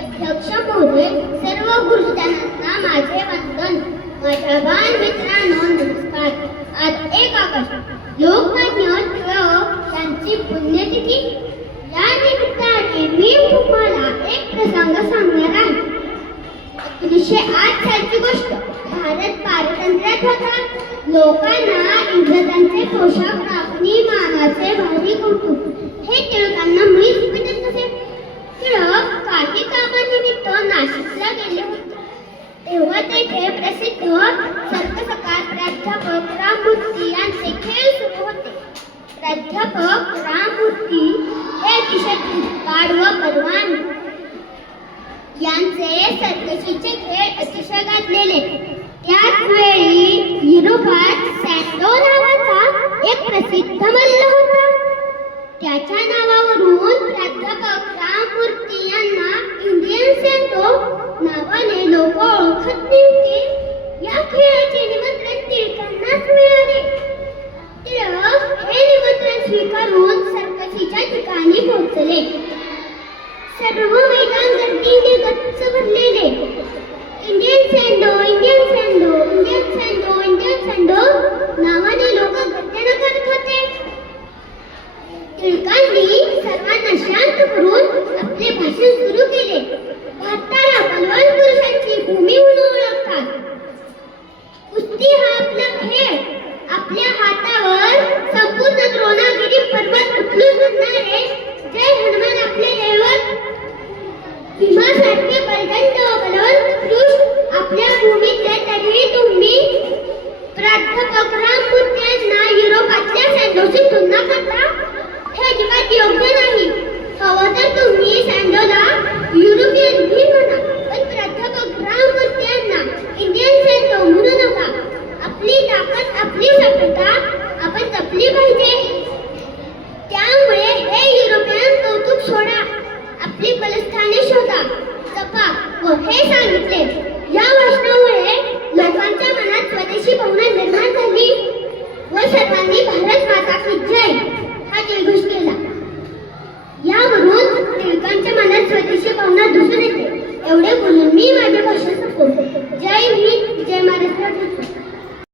अध्यक्ष महोदय, सर्व गुरुजनांना माझे वंदन. माझ्या बाल मित्रांनो नमस्कार. आज 1 ऑगस्ट लोकमान्य टिळक यांची पुण्यतिथी. या निमित्ताने मी तुम्हाला एक प्रसंग सांगणार आहे. 1908 सालची गोष्ट. भारत पारतंत्र्यात होता. लोकांना इंग्रजांचे पोशाख कापणी मानाचे भारी कौतुक हे टिळकांना मुळीच पटत नसे. टिळक काही कामानिमित्त नाशिकला गेले होते. तेव्हा तेथे प्रसिद्ध सर्कसकार प्राध्यापक राममूर्ती यांचे खेळ सुरू होते. प्राध्यापक राममूर्ती हे अतिशय धुरकाड व बलवान. यांचे सर्कशीचे खेळ अतिशय गाजलेले. त्याच वेळी युरोपात सँडो नावाचा एक प्रसिद्ध मल्ल होता. त्याच्या नावावरून प्राध्यापक राममूर्ती यांना इंडियन सँडो नावाने लोक ओळखत नव्हते. या खेळाचे निमंत्रण टिळकांनाच मिळाले. टिळक हे निमंत्रण स्वीकारून सर्कशीच्या ठिकाणी पोहोचले. सर्व मैदान गर्दीने गच्च भरलेले. इंडियन सँडो, इंडियन सँडो, इंडियन सँडो, इंडियन सँडो नावाने लोक गर्जना करत होते. टिळकांनी सर्वांना शांत करून आपले भाषण सुरू केले. भारताला बलवान पुरुषांची भूमी म्हणून ओळखतात. कुस्ती हा आपला खेळ. आपल्या हातावर संपूर्ण द्रोणागिरी पर्वत उचलून धरणारे जय हनुमान आपले दैवत. भीमासारखे बलदंड बलवंत पुरुष आपल्या भूमीतले तरीही तुम्ही प्राध्यापक राममूर्ती यांना युरोपातल्या सँडोशी तुलना करता. हे अजिबात योग्य नाही. हवं तर तुम्ही सँडोला युरोपियन भी म्हणा, पण प्राध्यापक राममूर्ती यांना इंडियन सँडो म्हणू नका. आपली ताकद, आपली सभ्यता आपण जपली पाहिजे. त्यामुळे हे युरोपियन कौतुक सोडा, आपली बलस्थाने शोधा, जपा व हे सांगितले. या भाषणामुळे लोकांच्या मनात स्वदेशी भावना निर्माण झाली व सर्वांनी भारत माता की जय हा जयघोष केला.